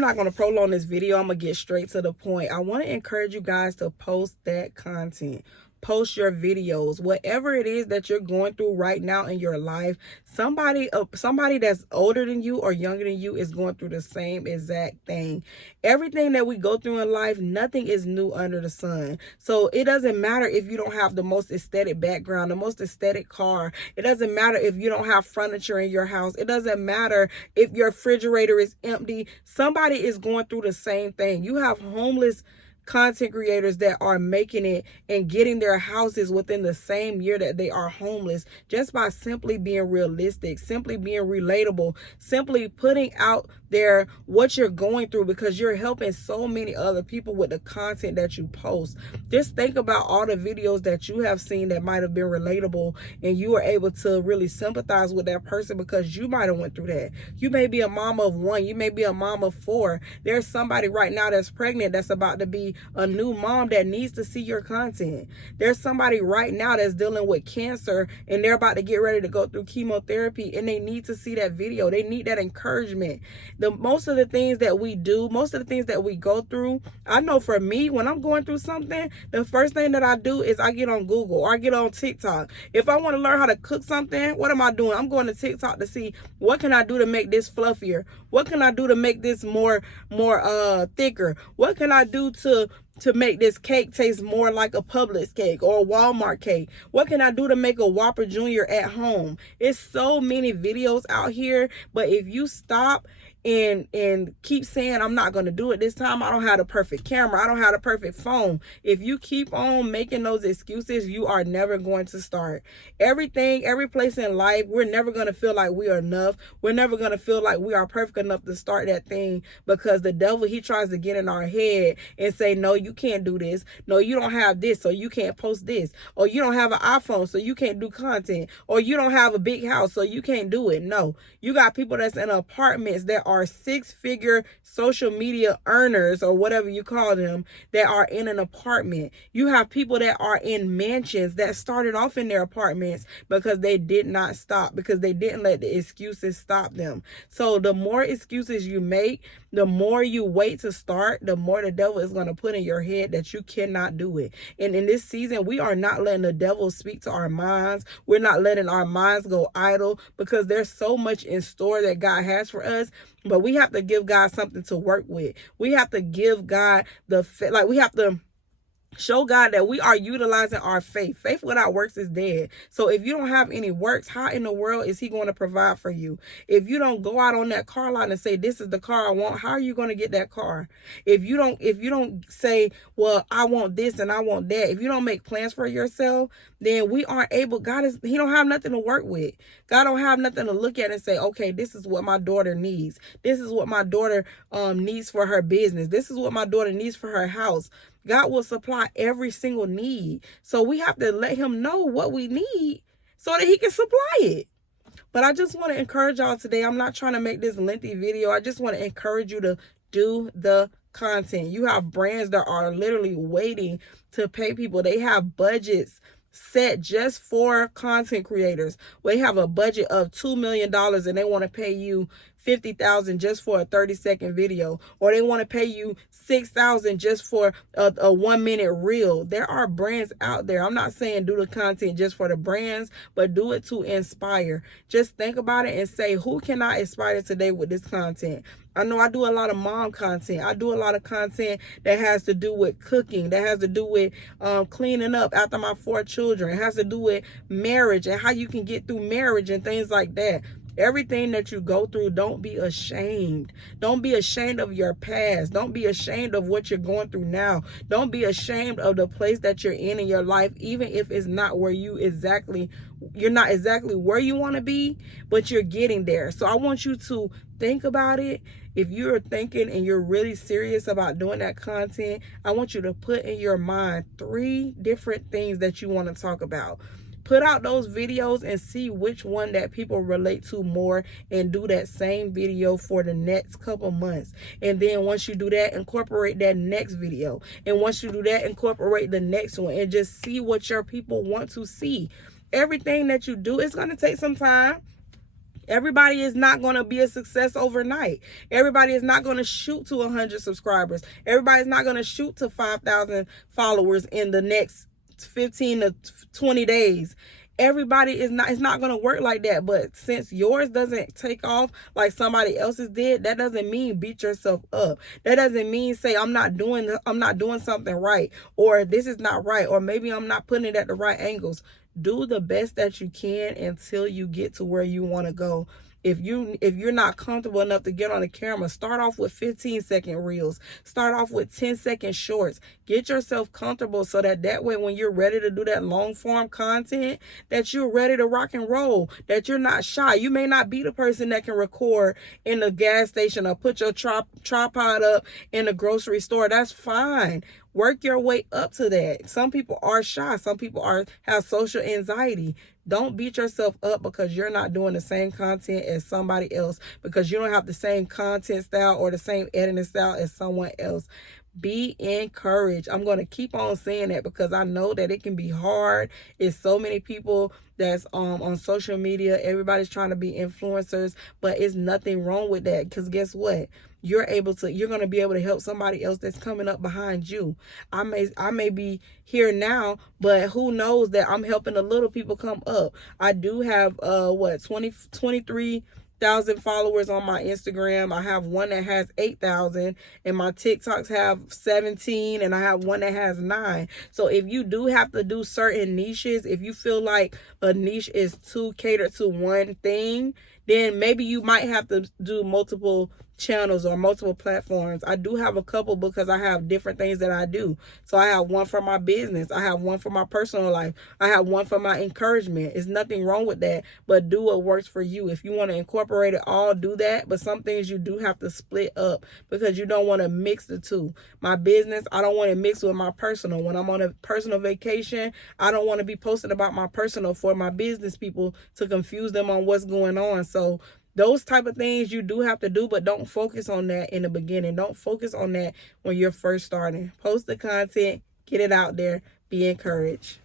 I'm not going to prolong this video. I'm going to get straight to the point. I want to encourage you guys to post that content. Post your videos, whatever it is that you're going through right now in your life. Somebody that's older than you or younger than you is going through the same exact thing. Everything that we go through in life, nothing is new under the sun. So it doesn't matter if you don't have the most aesthetic background, the most aesthetic car. It doesn't matter if you don't have furniture in your house. It doesn't matter if your refrigerator is empty. Somebody is going through the same thing. You have homeless content creators that are making it and getting their houses within the same year that they are homeless, just by simply being realistic, simply being relatable, simply putting out there what you're going through, because you're helping so many other people with the content that you post. Just think about all the videos that you have seen that might have been relatable, and you are able to really sympathize with that person because you might have went through that. You may be a mom of one, you may be a mom of four. There's somebody right now that's pregnant that's about to be a new mom that needs to see your content. There's somebody right now that's dealing with cancer and they're about to get ready to go through chemotherapy, and they need to see that video. They need that encouragement. Most of the things that we do, most of the things that we go through, I know for me, when I'm going through something, the first thing that I do is I get on Google or I get on TikTok. If I want to learn how to cook something, what am I doing? I'm going to TikTok to see what can I do to make this fluffier? What can I do to make this more thicker? What can I do to make this cake taste more like a Publix cake or a Walmart cake? What can I do to make a Whopper Jr. at home? It's so many videos out here, but if you stop and keep saying, I'm not going to do it this time, I don't have the perfect camera, I don't have the perfect phone. If you keep on making those excuses, you are never going to start. Every place in life, we're never going to feel like we are enough. We're never going to feel like we are perfect enough to start that thing, because the devil, he tries to get in our head and say, no, you can't do this. No, you don't have this, so you can't post this. Or you don't have an iPhone, so you can't do content. Or you don't have a big house, so you can't do it. No, you got people that's in apartments that are six-figure social media earners, or whatever you call them, that are in an apartment. You have people that are in mansions that started off in their apartments because they did not stop, because they didn't let the excuses stop them. So the more excuses you make, the more you wait to start, the more the devil is going to put in your head that you cannot do it. And in this season, we are not letting the devil speak to our minds. We're not letting our minds go idle, because there's so much in store that God has for us. But we have to give God something to work with. We have to give God we have to show God that we are utilizing our faith. Faith without works is dead. So if you don't have any works, how in the world is he going to provide for you? If you don't go out on that car lot and say, this is the car I want, how are you going to get that car? If you don't say, well, I want this and I want that, if you don't make plans for yourself, then we aren't able, he don't have nothing to work with. God don't have nothing to look at and say, okay, this is what my daughter needs. This is what my daughter needs for her business. This is what my daughter needs for her house. God will supply every single need. So we have to let him know what we need so that he can supply it. But I just want to encourage y'all today. I'm not trying to make this lengthy video. I just want to encourage you to do the content. You have brands that are literally waiting to pay people. They have budgets set just for content creators. They have a budget of $2 million and they want to pay you $50,000 just for a 30-second video, or they want to pay you $6,000 just for a 1-minute reel. There are brands out there. I'm not saying do the content just for the brands, but do it to inspire. Just think about it and say, who can I inspire today with this content? I know I do a lot of mom content. I do a lot of content that has to do with cooking, that has to do with cleaning up after my 4 children. It has to do with marriage and how you can get through marriage and things like that. Everything that you go through, don't be ashamed. Don't be ashamed of your past. Don't be ashamed of what you're going through now. Don't be ashamed of the place that you're in your life, even if it's not where you're not exactly where you want to be, but you're getting there. So I want you to think about it. If you're thinking and you're really serious about doing that content, I want you to put in your mind 3 different things that you want to talk about. Put out those videos and see which one that people relate to more, and do that same video for the next couple months. And then once you do that, incorporate that next video. And once you do that, incorporate the next one, and just see what your people want to see. Everything that you do is going to take some time. Everybody is not going to be a success overnight. Everybody is not going to shoot to 100 subscribers. Everybody's not going to shoot to 5,000 followers in the next 15 to 20 days. Everybody is not, it's not going to work like that. But since yours doesn't take off like somebody else's did, that doesn't mean beat yourself up. That doesn't mean say I'm not doing something right, or this is not right, or maybe I'm not putting it at the right angles. Do the best that you can until you get to where you want to go. If you're not comfortable enough to get on the camera, start off with 15-second reels. Start off with 10-second shorts. Get yourself comfortable so that way when you're ready to do that long form content, that you're ready to rock and roll, that you're not shy. You may not be the person that can record in the gas station or put your tripod up in the grocery store. That's fine. Work your way up to that. Some people are shy. Some people have social anxiety. Don't beat yourself up because you're not doing the same content as somebody else, because you don't have the same content style or the same editing style as someone else. Be encouraged. I'm going to keep on saying that because I know that it can be hard. It's so many people that's on social media. Everybody's trying to be influencers, but it's nothing wrong with that, because guess what? You're going to be able to help somebody else that's coming up behind you. I may be here now, but who knows that I'm helping the little people come up. I do have 23,000 followers on my Instagram. I have one that has 8,000, and my TikToks have 17, and I have one that has 9. So if you do have to do certain niches, if you feel like a niche is too catered to one thing, then maybe you might have to do multiple channels or multiple platforms. I do have a couple because I have different things that I do. So I have one for my business. I have one for my personal life. I have one for my encouragement. There's nothing wrong with that, but do what works for you. If you want to incorporate it all, do that. But some things you do have to split up because you don't want to mix the two. My business, I don't want to mix with my personal. When I'm on a personal vacation, I don't want to be posting about my personal for my business people to confuse them on what's going on. So those type of things you do have to do, but don't focus on that in the beginning. Don't focus on that when you're first starting. Post the content, get it out there, be encouraged.